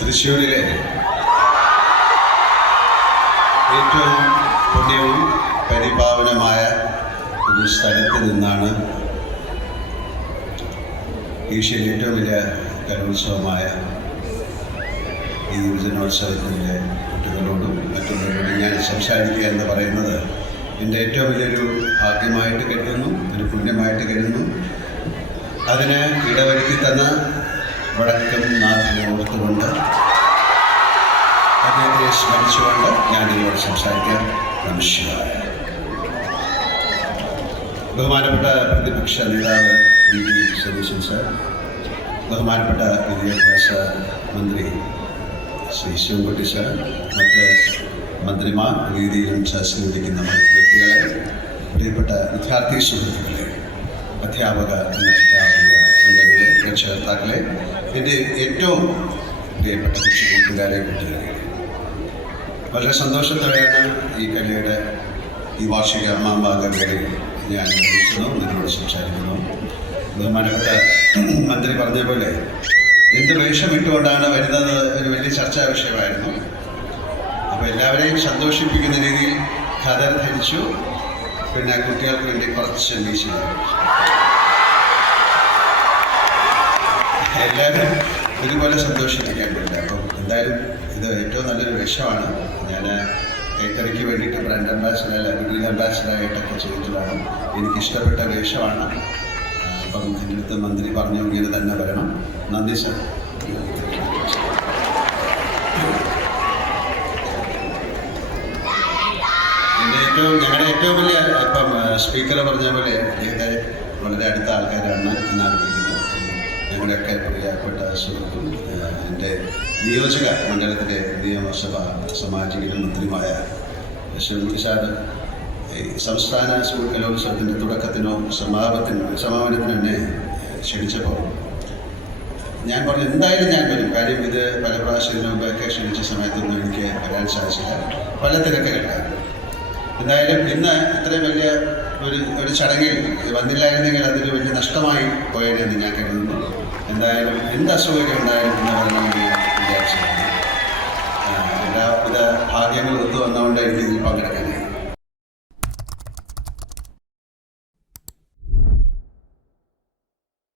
തൃശ്ശൂരിലെ ഏറ്റവും പുണ്യവും പരിപാവനമായ ഒരു സ്ഥലത്ത് നിന്നാണ് ഏഷ്യയിലെ ഏറ്റവും വലിയ കലോത്സവമായ ഈ യുവജനോത്സവത്തിൻ്റെ കുട്ടികളോടും മറ്റുള്ളവരോടും ഞാൻ സംസാരിക്കുക എന്ന് പറയുന്നത് എൻ്റെ ഏറ്റവും വലിയൊരു ഭാഗ്യമായിട്ട് കരുതുന്നു, ഒരു പുണ്യമായിട്ട് കരുതുന്നു. അതിന് ഇടവരുത്തി തന്ന വടക്കം നാട്ടിനെ ഓർത്തുകൊണ്ട് അദ്ദേഹത്തെ സ്മരിച്ചുകൊണ്ട് ഞാൻ നിങ്ങളോട് സംസാരിക്കാൻ നമസ്കാരം. ബഹുമാനപ്പെട്ട പ്രതിപക്ഷ നേതാവ് വി ഡി സതീശൻ സാർ, ബഹുമാനപ്പെട്ട വിദ്യാഭ്യാസ മന്ത്രി ശ്രീ ശിവൻകുട്ടി സാർ, മറ്റ് മന്ത്രിമാർ, വേദിയിലും സദസ്സിലിരിക്കുന്ന വ്യക്തികളെ, പ്രിയപ്പെട്ട വിദ്യാർത്ഥി സുഹൃത്തുക്കളെ, അധ്യാപക അധ്യാപക അംഗങ്ങളെ, രക്ഷകർത്താക്കളെ, എൻ്റെ ഏറ്റവും പ്രിയപ്പെട്ട കൂട്ടുകാരെ, കുട്ടികളെ, വളരെ സന്തോഷത്തോടെയാണ് ഈ കലയുടെ ഈ വാർഷിക മാമ്പാങ്കവേളയിൽ ഞാൻ നിങ്ങളോട് സംസാരിക്കുന്നു. ബഹുമാനപ്പെട്ട മന്ത്രി പറഞ്ഞ പോലെ എന്ത് വേഷമിട്ടുകൊണ്ടാണ് വരുന്നത് ഒരു വലിയ ചർച്ചാ വിഷയമായിരുന്നു. അപ്പോൾ എല്ലാവരെയും സന്തോഷിപ്പിക്കുന്ന രീതിയിൽ ഖദർ ധരിച്ചു, പിന്നെ കുട്ടികൾക്ക് വേണ്ടി കുറച്ച് വീശി, എല്ലാവരും ഒരുപോലെ സന്തോഷിപ്പിക്കാൻ പറ്റില്ല. അപ്പം എന്തായാലും ഇത് ഏറ്റവും നല്ലൊരു വേഷമാണ്. ഞാൻ കൈത്തറിക്ക് വേണ്ടിയിട്ട് ബ്രാൻഡ് അംബാസിഡർ അല്ല ബ്രീഡ് അംബാസിഡറായിട്ടൊക്കെ ചെയ്തിട്ടുള്ളതാണ്. എനിക്കിഷ്ടപ്പെട്ട വേഷമാണ്. അപ്പം എൻ്റെ അടുത്ത് മന്ത്രി പറഞ്ഞു ഇങ്ങനെ തന്നെ വരണം. നന്ദി സർ. ഞങ്ങളുടെ ഏറ്റവും വലിയ ഇപ്പം സ്പീക്കർ പറഞ്ഞ പോലെ ഇത് വളരെ അടുത്ത ആൾക്കാരാണ് എന്നാണ് വിളിക്കുന്നത്. ഞങ്ങളുടെയൊക്കെ പ്രിയപ്പെട്ട സുഹൃത്തും എൻ്റെ നിയോജക മണ്ഡലത്തിലെ നിയമസഭാ സാമാജികരും മന്ത്രിയുമായ ശിവൻകുട്ടി സാർ സംസ്ഥാന സ്കൂൾ കലോത്സവത്തിൻ്റെ തുടക്കത്തിനോ സമാപനത്തിനോ എന്നെ ക്ഷണിച്ചപ്പോൾ ഞാൻ പറഞ്ഞു എന്തായാലും ഞാൻ വരും. കാര്യം ഇത് പല പ്രാവശ്യം ഇതിനു മുമ്പൊക്കെ ക്ഷണിച്ച സമയത്തൊന്നും എനിക്ക് വരാൻ സാധിച്ചില്ല, പല തിരക്കുകളാണ്. എന്തായാലും ഇന്ന് ഇത്രയും വലിയ ഒരു ചടങ്ങിൽ വന്നില്ലായിരുന്നെങ്കിൽ അതൊരു വലിയ നഷ്ടമായി പോയതെന്ന് ഞാൻ കരുതുന്നു. എന്തായാലും എന്ത് അസുഖം ഉണ്ടായാലും ഇന്ന് വരണമെന്ന് ഞാൻ വിചാരിച്ചിരുന്നു. എല്ലാവിധ ഭാഗ്യങ്ങൾ ഒത്തു വന്നുകൊണ്ട് എനിക്ക് ഇതിൽ പങ്കെടുക്കാൻ